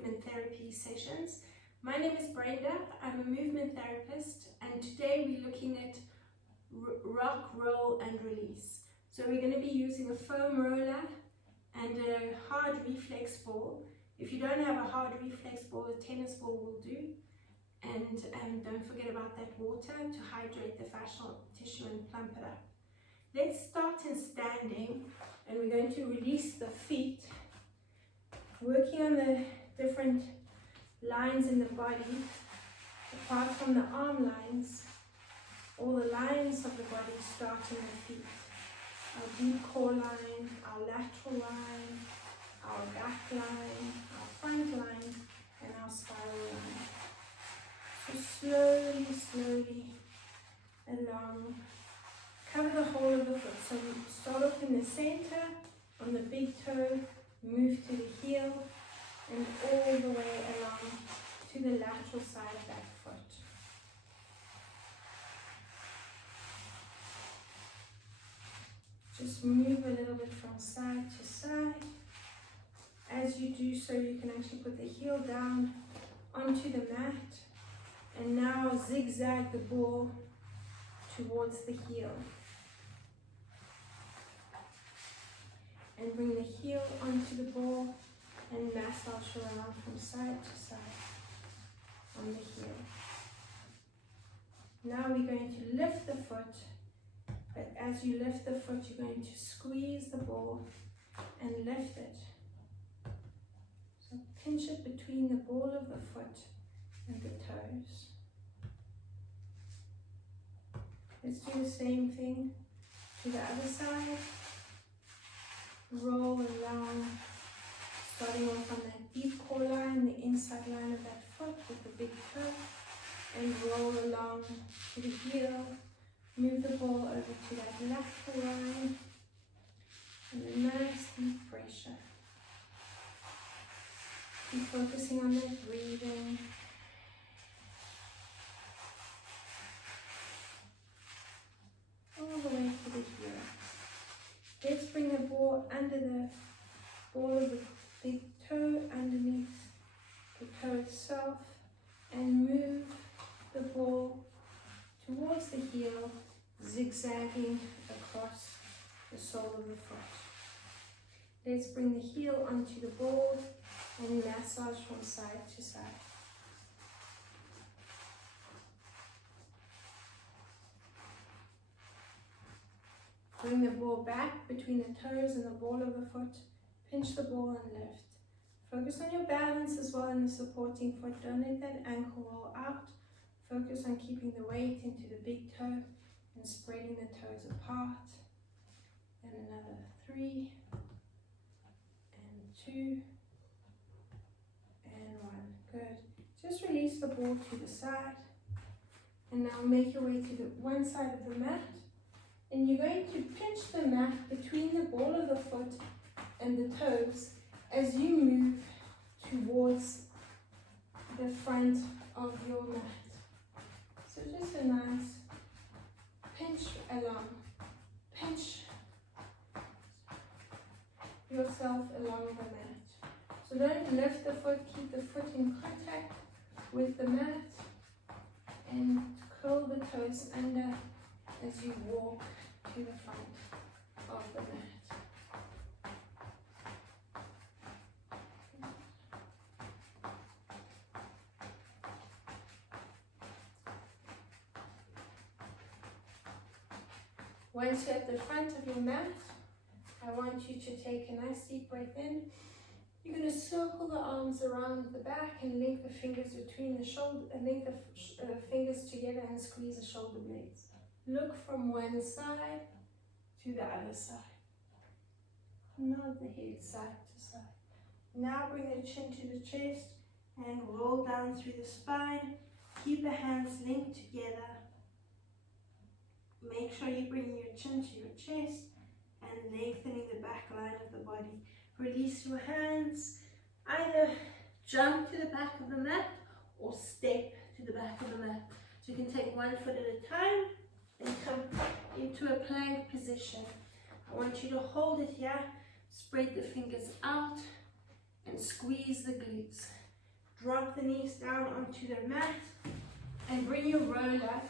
movement therapy sessions. My name is Brenda, I'm a movement therapist, and today we're looking at rock, roll and release. So we're going to be using a foam roller and a hard reflex ball. If you don't have a hard reflex ball, a tennis ball will do. And don't forget about that water to hydrate the fascial tissue and plump it up. Let's start in standing, and we're going to release the feet, working on the different lines in the body, apart from the arm lines, all the lines of the body start in the feet. Our deep core line, our lateral line, our back line, our front line, and our spiral line. So slowly along. Cover the whole of the foot. So we start off in the center, on the big toe, move to the heel, and all the way along to the lateral side of that foot. Just move a little bit from side to side. As you do so, you can actually put the heel down onto the mat, and now zigzag the ball towards the heel. And bring the heel onto the ball and massage around from side to side on the heel. Now we're going to lift the foot, but as you lift the foot, you're going to squeeze the ball and lift it. So pinch it between the ball of the foot and the toes. Let's do the same thing to the other side. Roll along, starting off on that deep core line, the inside line of that foot with the big toe, and roll along to the heel. Move the ball over to that lateral line, and a nice deep pressure. Keep focusing on that breathing. All the way to the heel. Let's bring the ball under the ball of the big toe, underneath the toe itself, and move the ball towards the heel, zigzagging across the sole of the foot. Let's bring the heel onto the ball and massage from side to side. Bring the ball back between the toes and the ball of the foot. Pinch the ball and lift. Focus on your balance as well in the supporting foot. Don't let that ankle roll out. Focus on keeping the weight into the big toe and spreading the toes apart. And another 3, and 2, and 1. Good. Just release the ball to the side. And now make your way to the one side of the mat. And you're going to pinch the mat between the ball of the foot and the toes as you move towards the front of your mat. So just a nice pinch along. Pinch yourself along the mat. So don't lift the foot, keep the foot in contact with the mat and curl the toes under as you walk to the front of the mat. Once you're at the front of your mat, I want you to take a nice deep breath in. You're going to circle the arms around the back and link the fingers between the shoulder, link the fingers together and squeeze the shoulder blades. Look from one side to the other side. Nod the head side to side. Now bring the chin to the chest and roll down through the spine. Keep the hands linked together. Make sure you bring your chin to your chest and lengthening the back line of the body. Release your hands. Either jump to the back of the mat or step to the back of the mat. So you can take one foot at a time and come into a plank position. I want you to hold it here, spread the fingers out and squeeze the glutes. Drop the knees down onto the mat and bring your roller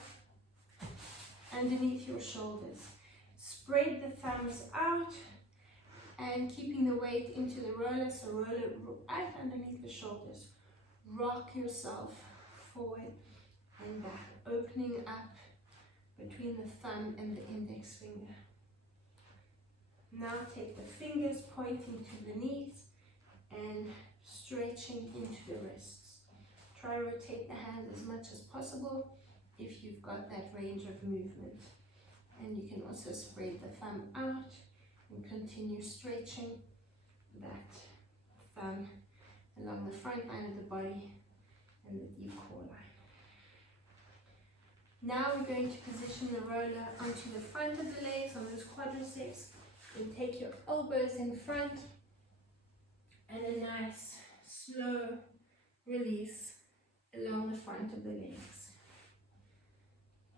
underneath your shoulders. Spread the thumbs out and keeping the weight into the roller, so roller right underneath the shoulders. Rock yourself forward and back, opening up between the thumb and the index finger. Now take the fingers pointing to the knees and stretching into the wrists. Try to rotate the hands as much as possible if you've got that range of movement. And you can also spread the thumb out and continue stretching that thumb along the front line of the body and the deep core line. Now we're going to position the roller onto the front of the legs, on those quadriceps, and take your elbows in front and a nice slow release along the front of the legs.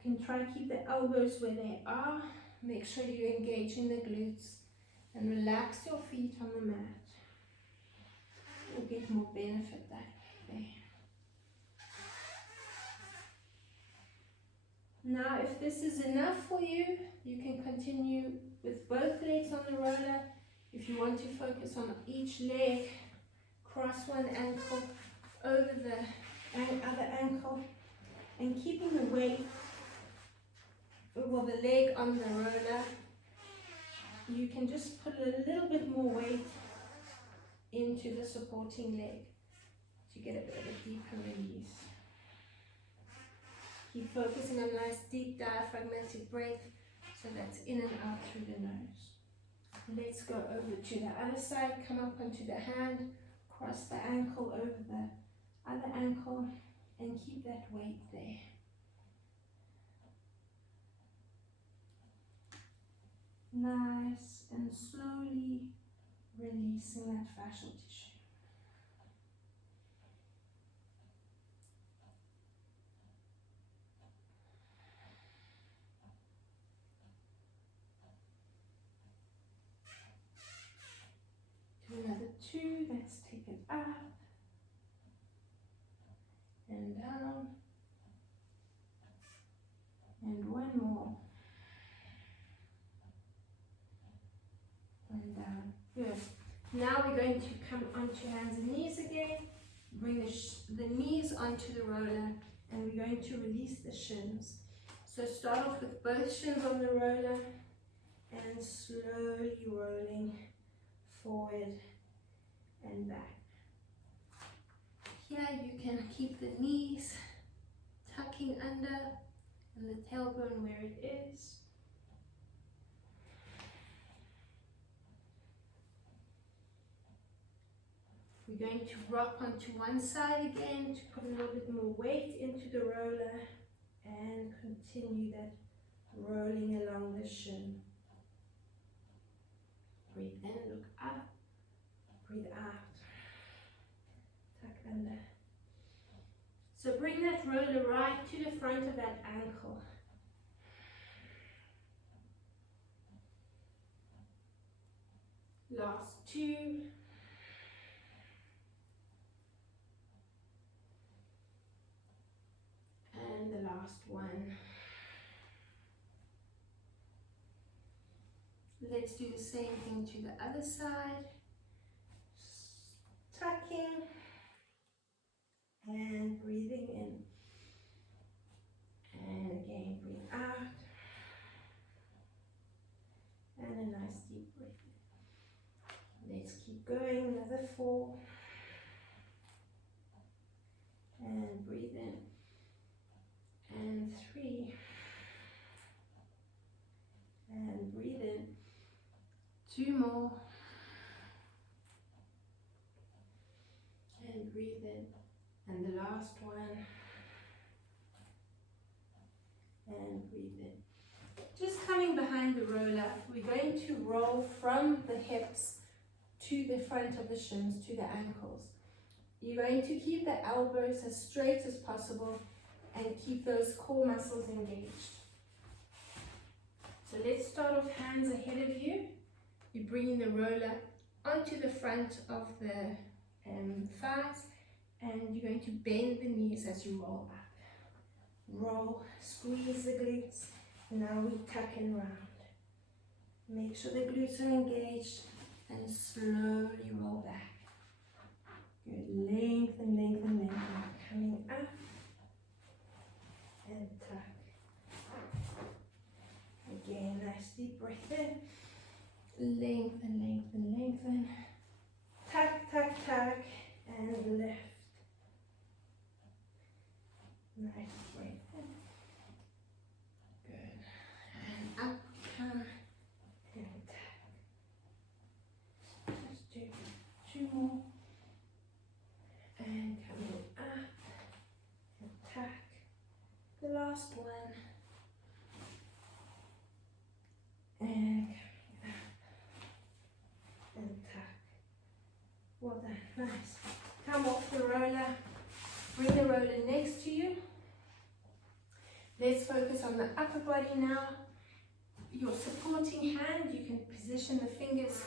You can try to keep the elbows where they are. Make sure you're engaging the glutes and relax your feet on the mat. You'll get more benefit that way. Now, if this is enough for you, you can continue with both legs on the roller. If you want to focus on each leg, cross one ankle over the other ankle and keeping the weight, well, the leg on the roller. You can just put a little bit more weight into the supporting leg to get a bit of a deeper release. Keep focusing on nice deep diaphragmatic breath, so that's in and out through the nose. Let's go over to the other side, come up onto the hand, cross the ankle over the other ankle and keep that weight there. Nice and slowly releasing that fascial tissue. Do another two, let's take it up and down, and one more. And down. Good. Now we're going to come onto hands and knees again. Bring the knees onto the roller and we're going to release the shins. So start off with both shins on the roller and slowly rolling forward and back. Here you can keep the knees tucking under and the tailbone where it is. We're going to rock onto one side again to put a little bit more weight into the roller and continue that rolling along the shin. Breathe in, look up, breathe out, tuck under. So bring that roller right to the front of that ankle. Last two. And the last one. Let's do the same thing to the other side. Tucking and breathing in. And again, breathe out. And a nice deep breath in. Let's keep going, another 4. And breathe in. And 3, and breathe in, 2 more, and breathe in, and the last one, and breathe in. Just coming behind the roller, we're going to roll from the hips to the front of the shins, to the ankles. You're going to keep the elbows as straight as possible and keep those core muscles engaged. So let's start off hands ahead of you. You're bringing the roller onto the front of the thighs And you're going to bend the knees as you roll up. Roll, squeeze the glutes. Now we tuck and round. Make sure the glutes are engaged and slowly roll back. Good, lengthen, lengthen, lengthen. Coming up and tuck. Again, nice deep breath in. Lengthen, lengthen, lengthen. Tuck, tuck, tuck, and lift. Nice breath in. Good. And up, come, and tuck. Just do 2 more. And coming up, and tuck. The last one. And coming up, and tuck. Well done, nice. Come off the roller, bring the roller next to you. Let's focus on the upper body now. Your supporting hand, you can position the fingers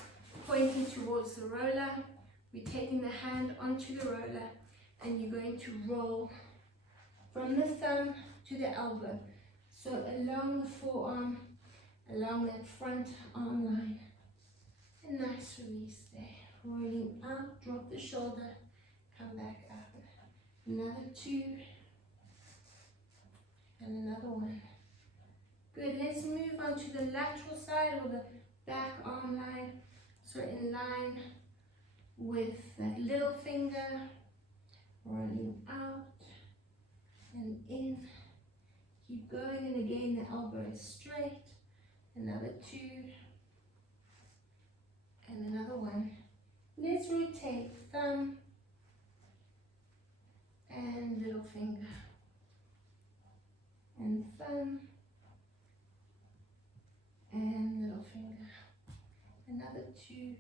pointing towards the roller. We're taking the hand onto the roller and you're going to roll from the thumb to the elbow. So along the forearm, along that front arm line. A nice release there. Rolling out, drop the shoulder, come back up. Another 2. And another 1. Good, let's move on to the lateral side or the back arm line. So in line with that little finger, rolling out and in. Keep going, and again the elbow is straight. Another 2. And another 1. Let's rotate thumb and little finger. And thumb and little finger. Another 2.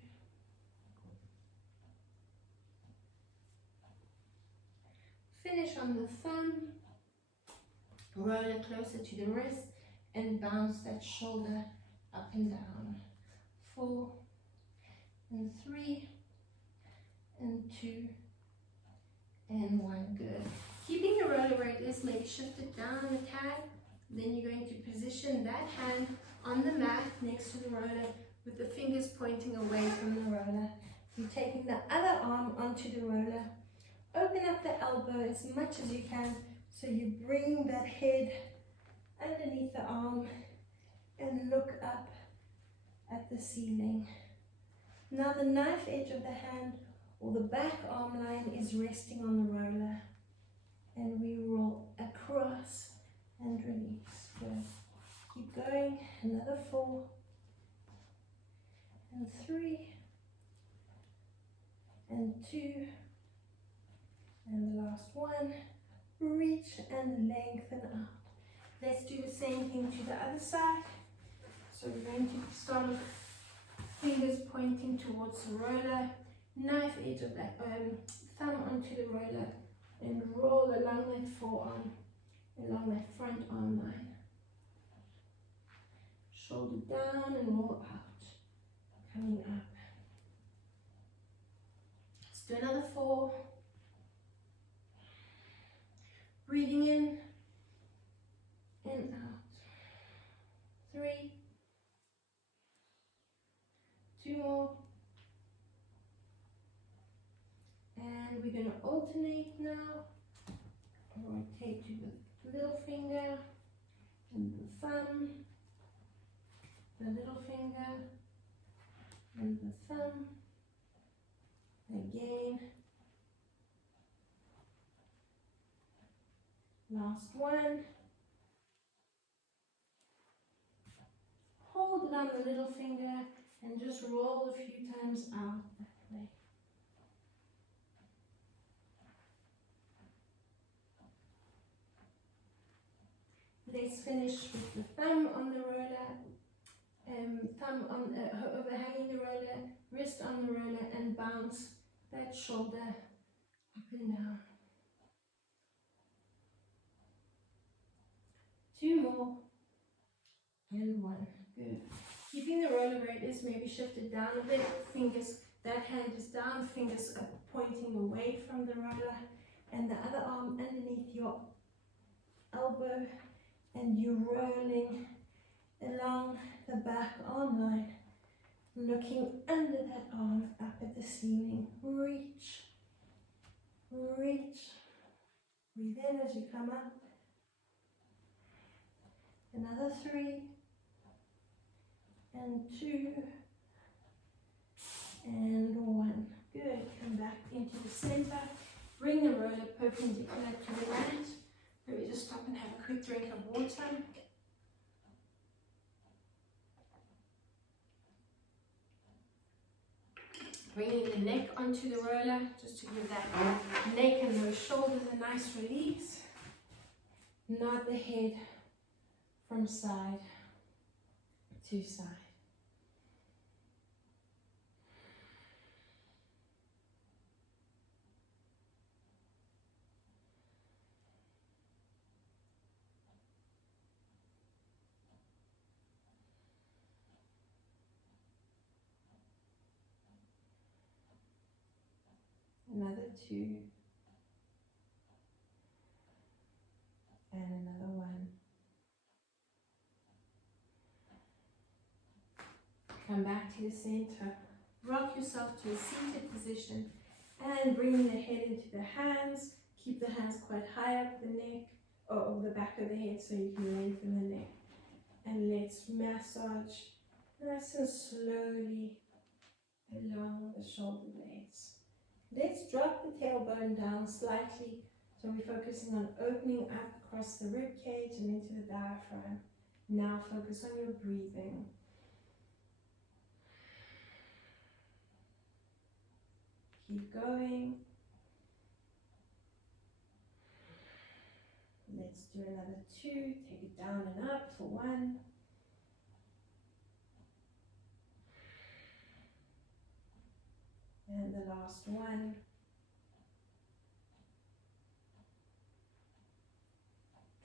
Finish on the thumb. Roll it closer to the wrist and bounce that shoulder up and down. 4 and 3 and 2 and 1. Good. Keeping your roller where it is, maybe shift it down a tad. Then you're going to position that hand on the mat next to the roller with the fingers pointing away from the roller. You're taking the other arm onto the roller. Open up the elbow as much as you can so you bring that head underneath the arm and look up at the ceiling. Now the knife edge of the hand or the back arm line is resting on the roller. And we roll across and release. Good. Keep going. Another 4 and 3 and 2 and the last 1. Reach and lengthen out. Let's do the same thing to the other side. So we're going to start with fingers pointing towards the roller, knife edge of that thumb onto the roller, and roll along that forearm, along that front arm line. Shoulder down and roll out, coming up. Let's do another 4. Breathing in and out. 3. 2 more. And we're going to alternate now. Rotate to the little finger and the thumb, the little finger and the thumb. Again. Last 1. Hold it on the little finger and just roll a few times out that way. Let's finish with the thumb on the roller, thumb on overhanging the roller, wrist on the roller, and bounce that shoulder up and down. 2 more and 1. Good. Keeping the roller where it is, maybe shift it down a bit. Fingers, that hand is down, fingers are pointing away from the roller. and the other arm underneath your elbow, and you're rolling along the back arm line, looking under that arm up at the ceiling. Reach, reach. Breathe in as you come up. Another 3 and 2 and 1. Good. Come back into the center. Bring the roller perpendicular to the mat. Maybe just stop and have a quick drink of water. Bringing the neck onto the roller, just to give that neck and those shoulders a nice release. Nod the head from side to side. Another 2 and another 1. Come back to the center. Rock yourself to a seated position and bring the head into the hands. Keep the hands quite high up the neck or the back of the head so you can lengthen the neck. And let's massage nice and slowly along the shoulder blades. Let's drop the tailbone down slightly, so we're focusing on opening up across the rib cage and into the diaphragm. Now focus on your breathing. Keep going. Let's do another 2. Take it down and up for 1. And the last 1.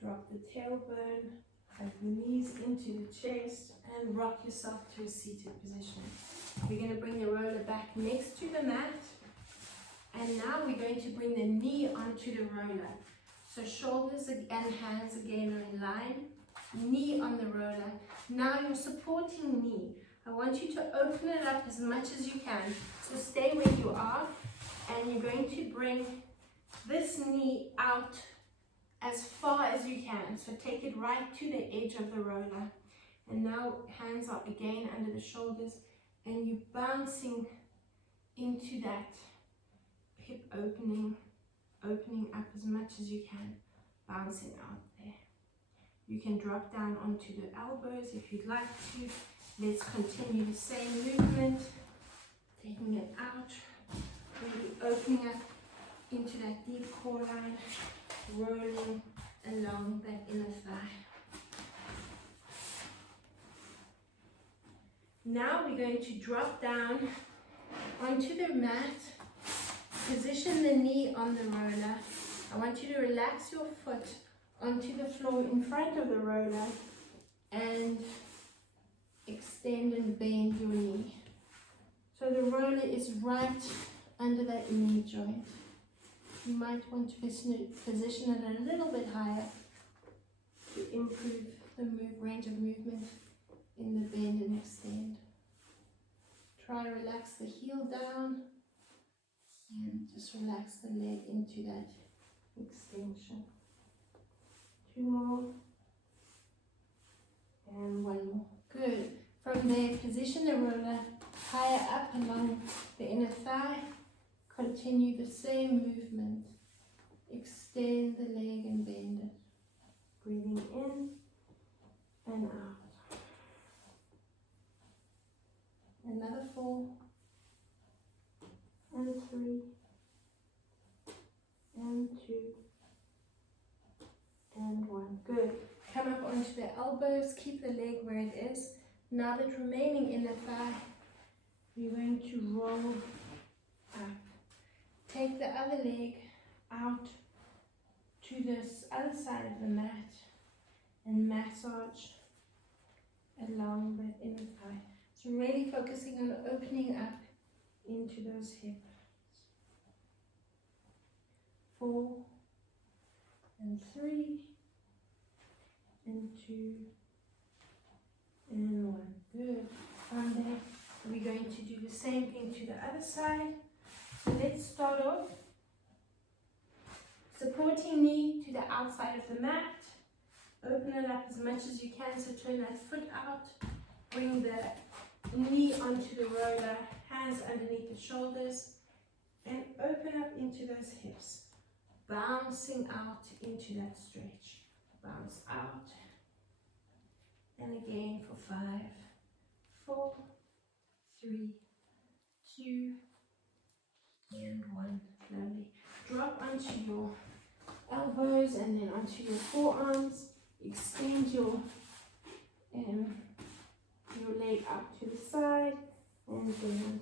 Drop the tailbone, hug the knees into the chest, and rock yourself to a seated position. We're going to bring the roller back next to the mat. And now we're going to bring the knee onto the roller. So shoulders and hands again are in line. Knee on the roller. Now your supporting knee, I want you to open it up as much as you can. So stay where you are, and you're going to bring this knee out as far as you can. So take it right to the edge of the roller. And now hands are again under the shoulders, and you're bouncing into that hip opening up as much as you can, bouncing out there. You can drop down onto the elbows if you'd like to. Let's continue the same movement, taking it out, really opening up into that deep core line, rolling along that inner thigh. Now we're going to drop down onto the mat, position the knee on the roller. I want you to relax your foot onto the floor in front of the roller and extend and bend your knee. So the roller is right under that knee joint. You might want to position it a little bit higher to improve the range of movement in the bend and extend. Try to relax the heel down and just relax the leg into that extension. 2 more and 1 more. Good. From there, position the roller higher up along the inner thigh. Continue the same movement. Extend the leg and bend it. Breathing in and out. Another 4 and 3 and 2 and 1. Good. Come up onto the elbows. Keep the leg where it is. Now that remaining inner thigh, we're going to roll up. Take the other leg out to this other side of the mat and massage along that inner thigh. So really focusing on opening up into those hips. 4 and 3 and 2 and 1. Good. From there, we're going to do the same thing to the other side. So let's start off supporting knee to the outside of the mat. Open it up as much as you can, so turn that foot out. Bring the knee onto the roller, hands underneath the shoulders, and open up into those hips. Bouncing out into that stretch. Bounce out. And again for 5, 4, 3, 2, and 1. Lovely. Drop onto your elbows and then onto your forearms. Extend your leg up to the side and bend.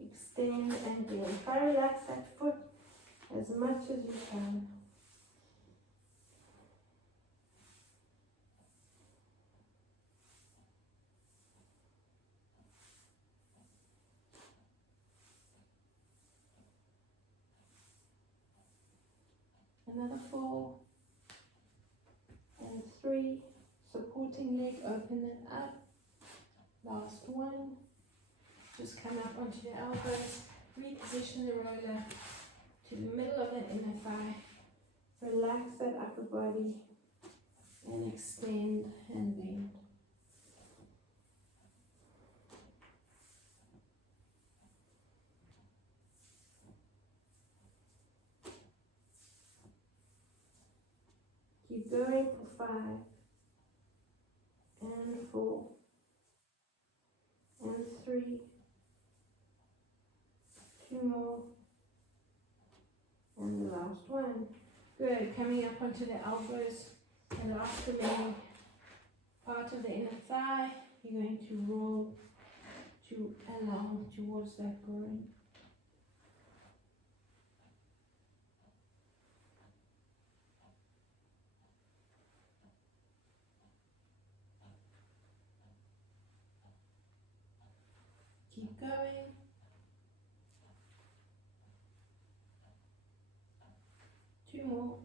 Extend and bend. Try to relax that foot as much as you can. Another 4 and 3, supporting leg, open it up. Last one. Just come up onto the elbows, reposition the roller to the middle of the inner thigh. Relax that upper body and extend and bend. Keep going for 5 and 4 and 3, 2 more, and the last one. Good. Coming up onto the elbows, the last remaining part of the inner thigh. You're going to roll along towards that groin. Keep going. Two more.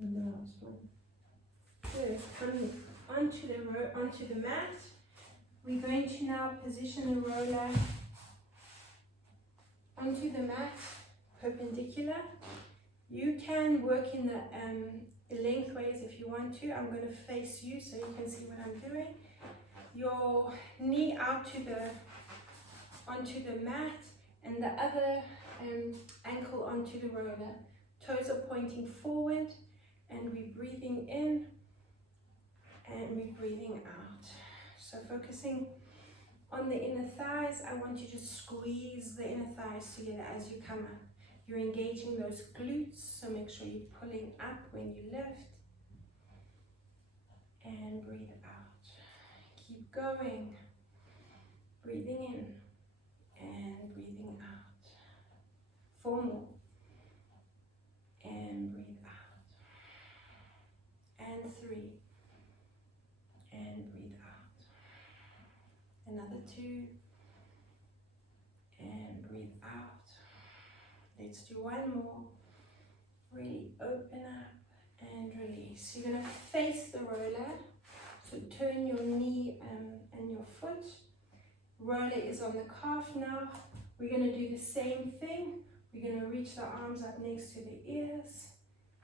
And the last one. Good. Coming onto the mat. We're going to now position the roller onto the mat, perpendicular. You can work in the lengthways if you want to. I'm going to face you so you can see what I'm doing. Your knee out onto the mat and the other ankle onto the roller. Toes are pointing forward and we're breathing in and we're breathing out. So focusing on the inner thighs, I want you to squeeze the inner thighs together as you come up. You're engaging those glutes, so make sure you're pulling up when you lift. And breathe out. Keep going. Breathing in and breathing out. 4 more. And breathe out. And 3. And breathe out. Another 2. And breathe out. Let's do 1 more. Really open up and release. You're going to face the roller. So turn your knee and your foot. Roller is on the calf now. We're going to do the same thing. We're going to reach the arms up next to the ears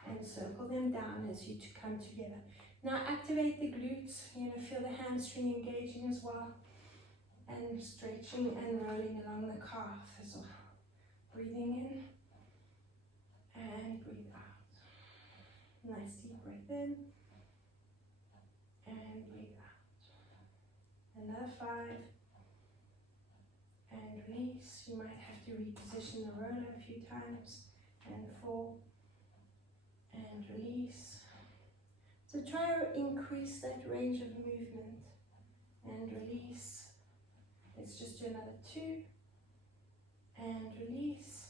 and circle them down as you come together. Now activate the glutes. You're going to feel the hamstring engaging as well. And stretching and rolling along the calf as well. Breathing in and breathe out. Nice deep breath in and breathe out. Another 5 and release. You might have to reposition the roller a few times. And 4 and release. So try to increase that range of movement and release. Let's just do another 2 and release.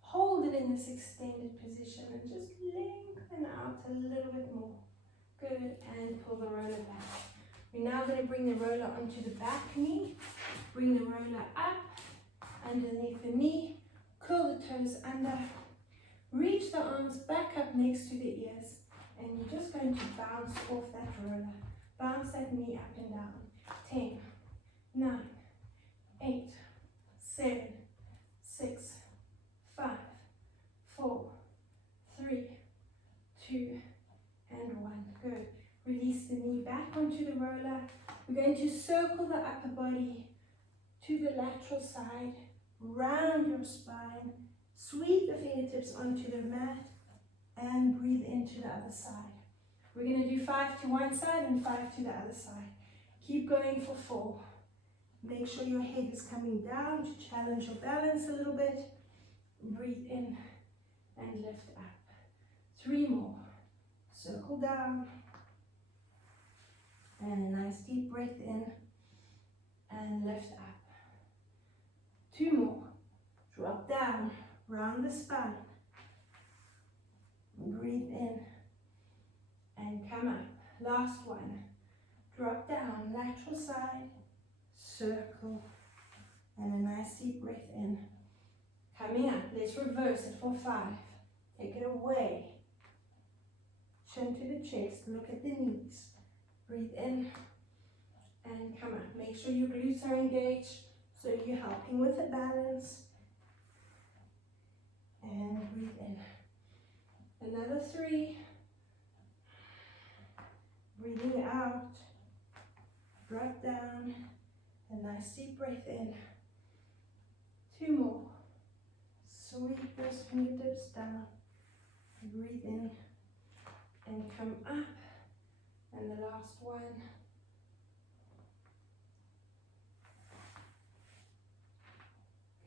Hold it in this extended position and just lengthen out a little bit more. Good, and pull the roller back. We're now going to bring the roller onto the back knee. Bring the roller up underneath the knee, curl the toes under, reach the arms back up next to the ears, and you're just going to bounce off that roller. Bounce that knee up and down. 10, 9, 8, 7, 6, 5, 4, 3, 2, and 1. Good. Release the knee back onto the roller. We're going to circle the upper body to the lateral side, round your spine, sweep the fingertips onto the mat, and breathe into the other side. We're going to do 5 to one side and 5 to the other side. Keep going for 4. Make sure your head is coming down to challenge your balance a little bit. Breathe in and lift up. 3 more. Circle down. And a nice deep breath in and lift up. 2 more. Drop down, round the spine. Breathe in and come up. Last one. Drop down, lateral side, circle, and a nice deep breath in. Coming up, let's reverse it for 5. Take it away. Chin to the chest, look at the knees. Breathe in and come up. Make sure your glutes are engaged so you're helping with the balance. And breathe in. Another 3. Breathing out. Drop down. A nice deep breath in. 2 more. Sweep those fingertips down. Breathe in and come up. And the last one.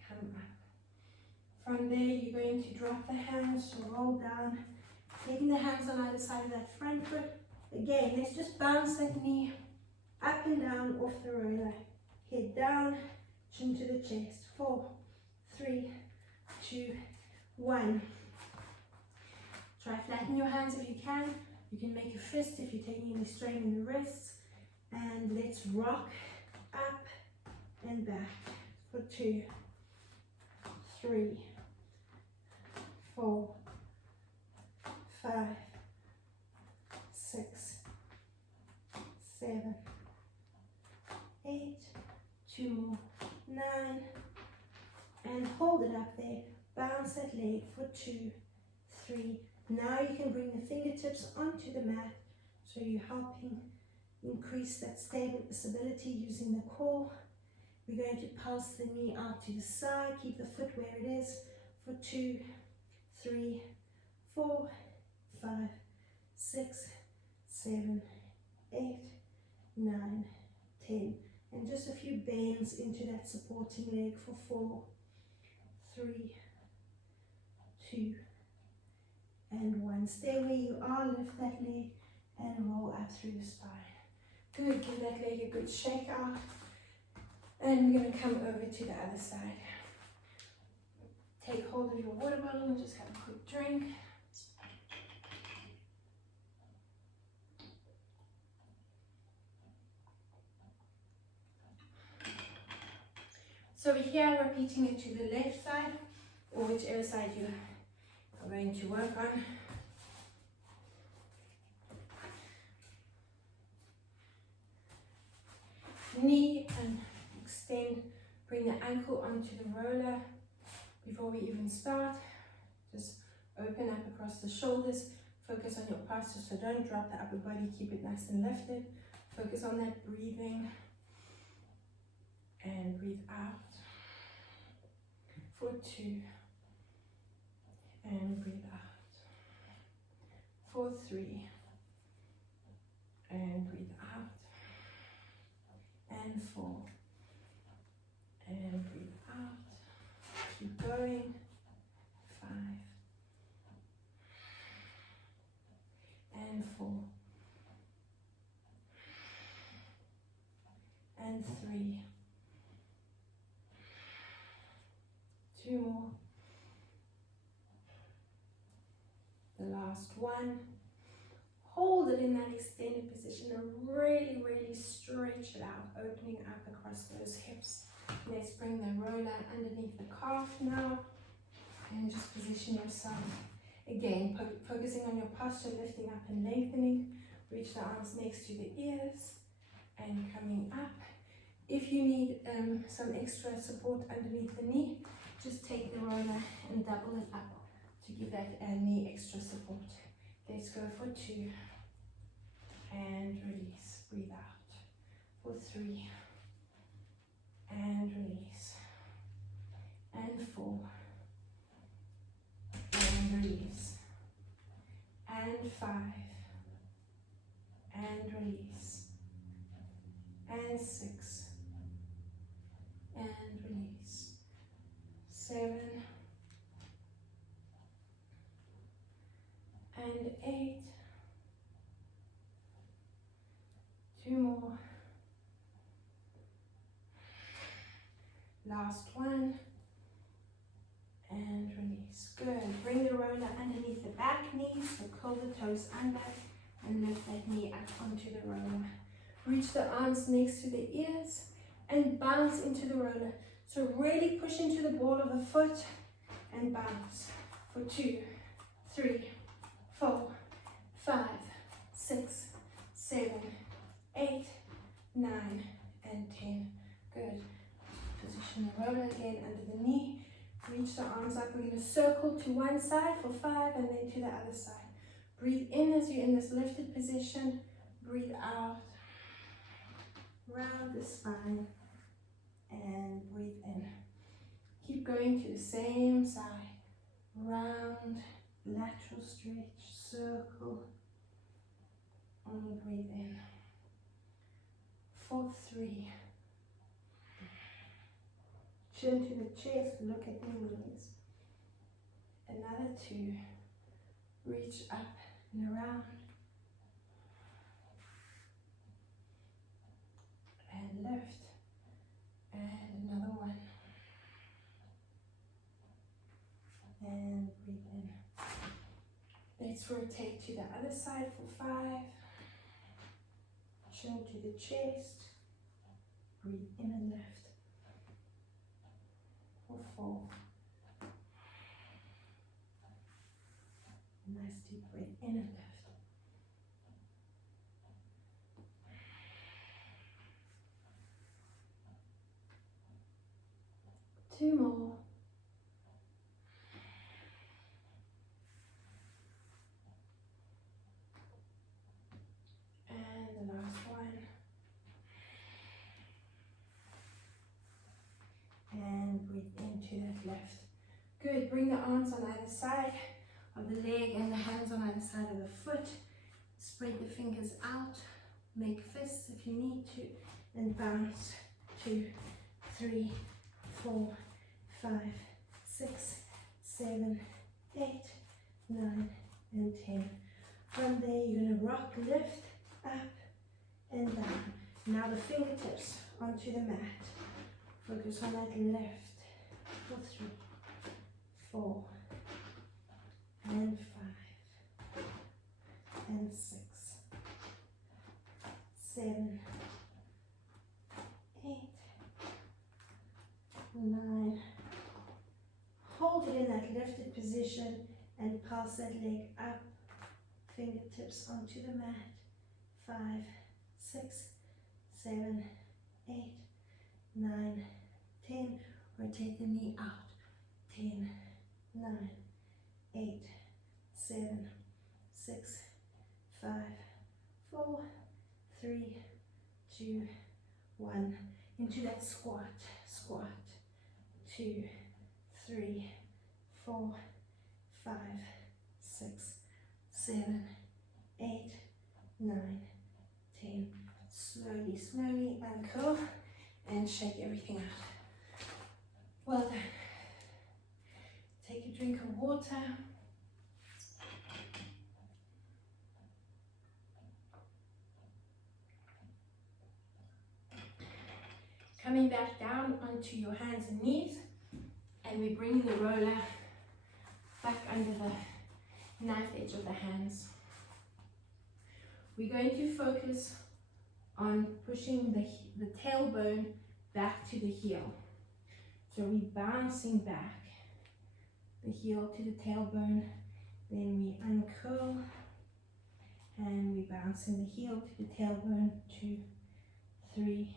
Come up. From there, you're going to drop the hands, so roll down, taking the hands on either side of that front foot. Again, let's just bounce that knee up and down off the roller. Head down, chin to the chest. 4, 3, 2, 1. Try flatten your hands if you can. You can make a fist if you're taking any strain in the wrists. And let's rock up and back for 2, 3, 4, 5, 6, 7, 8, 2 more, 9, and hold it up there. Bounce that leg for 2, 3. Now you can bring the fingertips onto the mat, so you're helping increase that stability using the core. We're going to pulse the knee out to the side, keep the foot where it is for 2, 3, 4, 5, 6, 7, 8, 9, 10. And just a few bends into that supporting leg for 4, 3, 2, and 1. Stay where you are, lift that leg and roll up through the spine. Good, give that leg a good shake out. And we're going to come over to the other side. Take hold of your water bottle and just have a quick drink. So here, repeating it to the left side, or whichever side you are going to work on. Knee and extend, bring the ankle onto the roller before we even start. Just open up across the shoulders, focus on your posture, so don't drop the upper body, keep it nice and lifted. Focus on that breathing and breathe out for 2 and breathe out for 3 and breathe out and 4 and breathe out. Keep going. 5 and 4 and 3. 2 more. The last one. Hold it in that extended position and really, really stretch it out, opening up across those hips. Let's bring the roller underneath the calf now and just position yourself. Again, focusing on your posture, lifting up and lengthening. Reach the arms next to the ears and coming up. If you need some extra support underneath the knee, just take the roller and double it up to give that knee extra support. Let's go for 2 and release. Breathe out for 3 and release, and 4 and release, and 5 and release, and 6 and release, 7 and 8, 2 more, last one, and release. Good. Bring the roller underneath the back knee, so curl the toes under and lift that knee up onto the roller. Reach the arms next to the ears and bounce into the roller. So really push into the ball of the foot and bounce for 2, 3, 4, 5, 6, 7, 8, 9, and 10. Good. Position the roller again under the knee. Reach the arms up. We're going to circle to one side for 5 and then to the other side. Breathe in as you're in this lifted position. Breathe out. Round the spine and breathe in. Keep going to the same side. Round, lateral stretch, circle. Only breathe in. For 3. Chin to the chest, look at the knees. Another 2. Reach up and around. And lift. And another 1. And breathe in. Let's rotate to the other side for 5. Chin to the chest. Breathe in and lift. For 4. Nice deep breath in and lift. Two more. And the last one. And breathe into that left. Good. Bring the arms on either side of the leg and the hands on either side of the foot. Spread the fingers out. Make fists if you need to. And bounce. 2, 3, 4, 5, 6, 7, 8, 9, and 10. From there, you're going to rock, lift, up, and down. Now the fingertips onto the mat. Focus on that lift for 3, 4, and 5, and 6, 7, 8, 9. Hold it in that lifted position and pulse that leg up. Fingertips onto the mat. 5, 6, 7, 8, 9, 10. Rotate the knee out. 10, 9, 8, 7, 6, 5, 4, 3, 2, 1. Into that squat. Squat. 2, 3, 4, 5, 6, 7, 8, 9, 10. Slowly, slowly uncurl and shake everything out. Well done. Take a drink of water. Coming back down onto your hands and knees, and we bring the roller back under the knife edge of the hands. We're going to focus on pushing the tailbone back to the heel. So we're bouncing back, the heel to the tailbone, then we uncurl, and we bouncing the heel to the tailbone, 2, 3,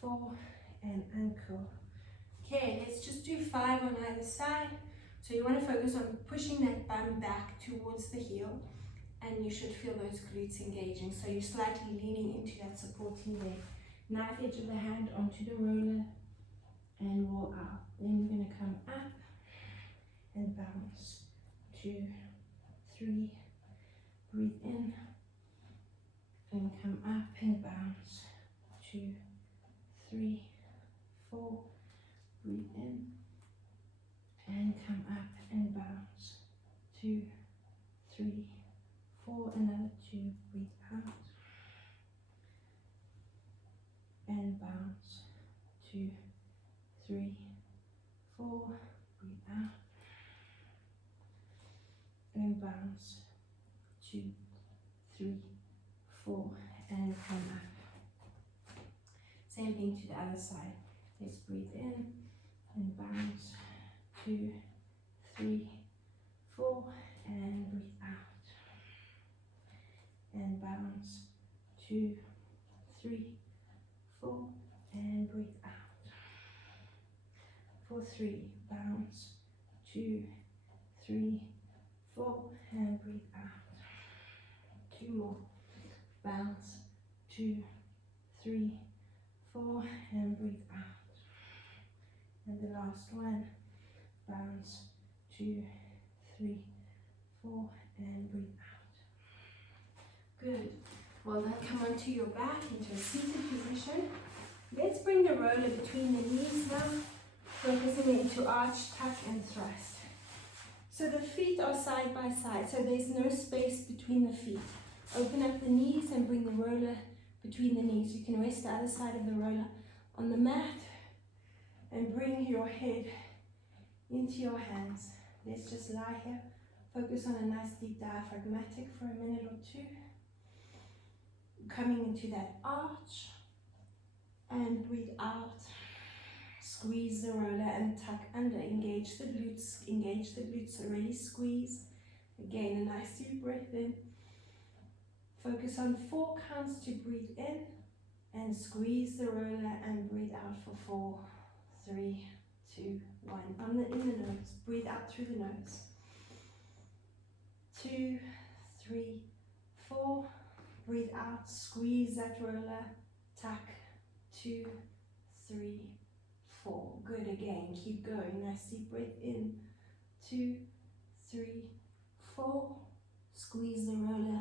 4, and uncurl. Okay, let's just do 5 on either side. So you want to focus on pushing that bum back towards the heel, and you should feel those glutes engaging. So you're slightly leaning into that supporting leg. Knife edge of the hand onto the roller and roll out. Then you're going to come up and bounce. 2, 3, breathe in and come up and bounce. 2, 3, 4, breathe in and come up and bounce. 2, 3, 4, another 2, breathe out and bounce. 2, 3, 4, breathe out and bounce. 2, 3, 4, and come up. Same thing to the other side. Let's breathe in and bounce. 2, 3, 4, and breathe out and bounce. 2, 3, 4, and breathe out. For 3, bounce. 2, 3, 4, and breathe out. 2 more. Bounce. 2, 3, 4, and breathe out. And the last one. Bounce. 2, 3, 4, and breathe out. Good. Well done. Come onto your back into a seated position. Let's bring the roller between the knees now, focusing into arch, tuck, and thrust. So the feet are side by side, so there's no space between the feet. Open up the knees and bring the roller between the knees. You can rest the other side of the roller on the mat and bring your head into your hands. Let's just lie here. Focus on a nice deep diaphragmatic for a minute or 2. Coming into that arch and breathe out. Squeeze the roller and tuck under. Engage the glutes, so really squeeze. Again, a nice deep breath in. Focus on 4 counts to breathe in and squeeze the roller and breathe out for 4, 3, 2, 1. In the nose, breathe out through the nose. 2, 3, 4. Breathe out, squeeze that roller, tuck. 2, 3, 4. Good again. Keep going. Nice deep breath in. 2, 3, 4. Squeeze the roller.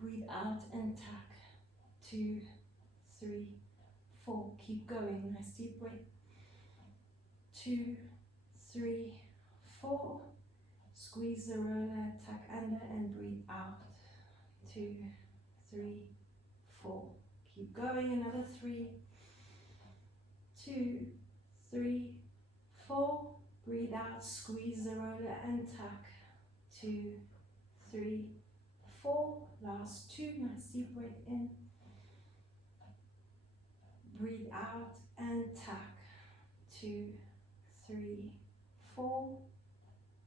Breathe out and tuck. 2, 3, 4. Keep going. Nice deep breath. 2, 3, 4. Squeeze the roller, tuck under and breathe out. 2, 3, 4. Keep going. Another 3, 2, 3, 4. Breathe out. Squeeze the roller and tuck. 2, 3, 4. Last 2. Nice deep breath in. Breathe out and tuck. 2, 3, 4.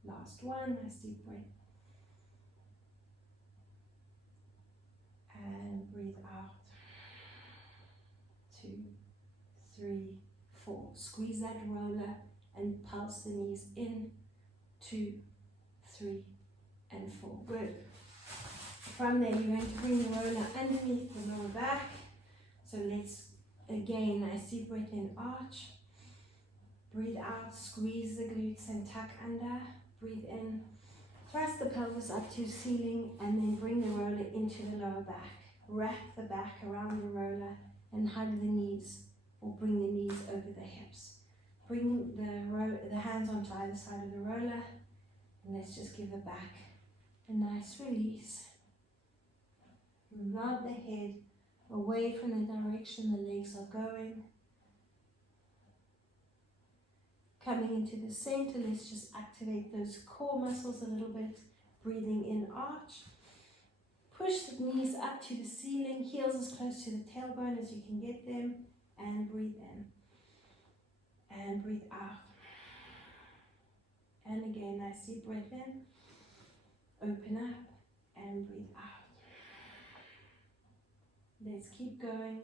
Last 1. Nice deep breath. And breathe out. 2, 3, 4. Squeeze that roller and pulse the knees in. 2, 3, and 4. Good. From there, you're going to bring the roller underneath the lower back. So let's, again, nice deep breath in, arch. Breathe out, squeeze the glutes and tuck under. Breathe in, thrust the pelvis up to the ceiling, and then bring the roller into the lower back. Wrap the back around the roller and hug the knees, or bring the knees over the hips. Bring the hands onto either side of the roller, and let's just give the back a nice release. Nod the head away from the direction the legs are going. Coming into the center, let's just activate those core muscles a little bit. Breathing in, arch. Push the knees up to the ceiling, heels as close to the tailbone as you can get them, and breathe in. and breathe out. And again, nice deep breath in, open up and breathe out. Let's keep going.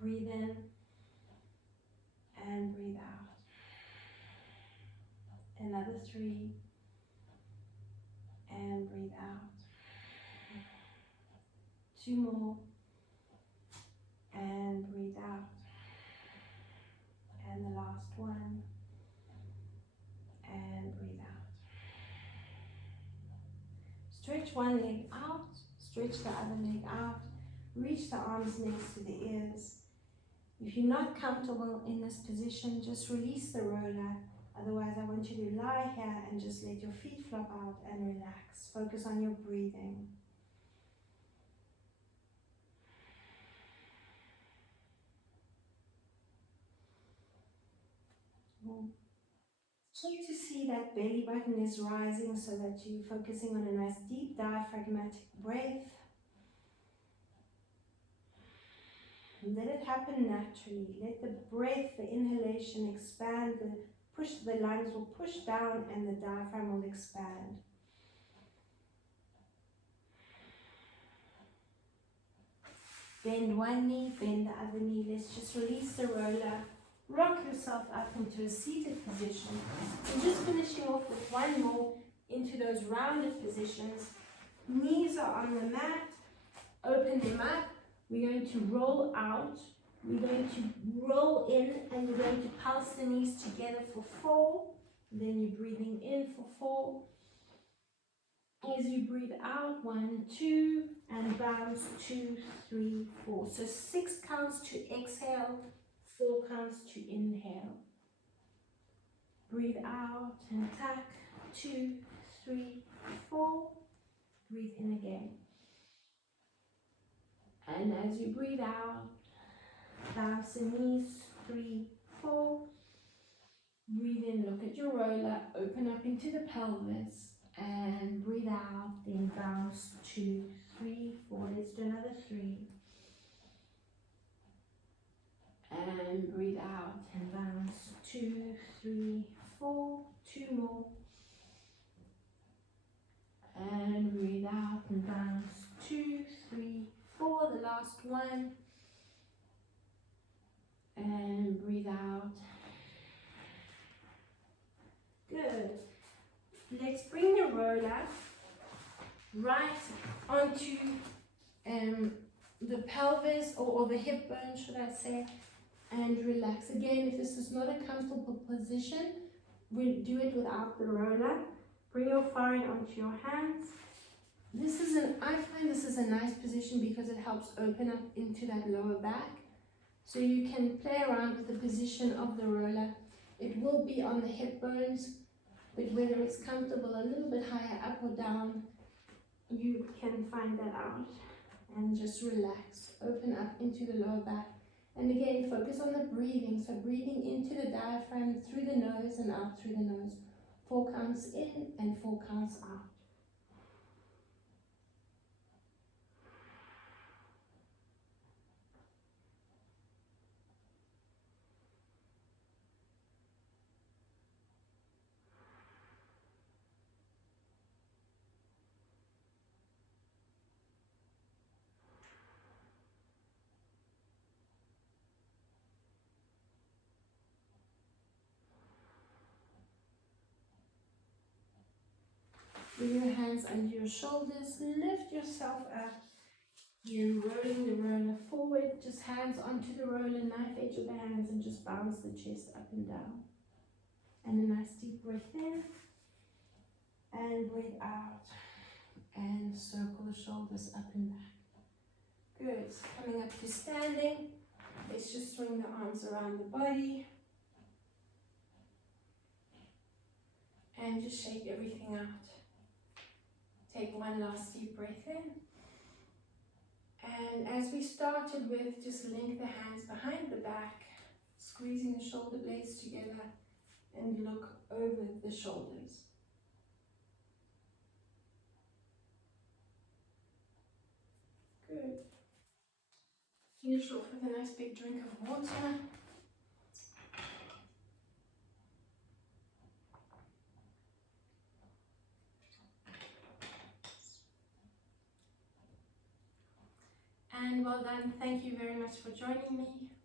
Breathe in and breathe out. Another 3 and breathe out. 2 more and breathe out. And the last one and breathe out. Stretch one leg out, stretch the other leg out, reach the arms next to the ears. If you're not comfortable in this position, just release the roller. Otherwise, I want you to lie here and just let your feet flop out and relax. Focus on your breathing. Try to see that belly button is rising so that you're focusing on a nice deep diaphragmatic breath. Let it happen naturally. Let the breath, the inhalation expand, the lungs will push down and the diaphragm will expand. Bend one knee, bend the other knee. Let's just release the roller. Rock yourself up into a seated position. And just finishing off with one more into those rounded positions. Knees are on the mat. Open them up. We're going to roll out. We're going to roll in and we're going to pulse the knees together for 4. Then you're breathing in for 4. As you breathe out, 1, 2, and bounce 2, 3, 4. So 6 counts to exhale, 4 counts to inhale. Breathe out and tuck, 2, 3, 4. Breathe in again. And as you breathe out, bounce the knees, 3, 4. Breathe in, look at your roller, open up into the pelvis. And breathe out, then bounce 2, 3, 4. Let's do another 3. And breathe out and bounce 2, 3, 4. 2 more. And breathe out and bounce 2, 3, 4. The last one. And breathe out. Good. Let's bring the roller right onto the pelvis or the hip bone, should I say, and relax. Again, if this is not a comfortable position, we'll do it without the roller. Bring your forehead onto your hands. I find this is a nice position because it helps open up into that lower back. So you can play around with the position of the roller. It will be on the hip bones, but whether it's comfortable a little bit higher up or down, you can find that out. And just relax. Open up into the lower back. And again, focus on the breathing. So breathing into the diaphragm through the nose and out through the nose. 4 counts in and 4 counts out. Bring your hands under your shoulders, lift yourself up. You're rolling the roller forward, just hands onto the roller, knife edge of the hands, and just bounce the chest up and down. And a nice deep breath in, and breathe out, and circle the shoulders up and back. Good, so coming up to standing, let's just swing the arms around the body, and just shake everything out. Take one last deep breath in. And as we started with, just link the hands behind the back, squeezing the shoulder blades together and look over the shoulders. Finish off with a nice big drink of water. And well done. Thank you very much for joining me.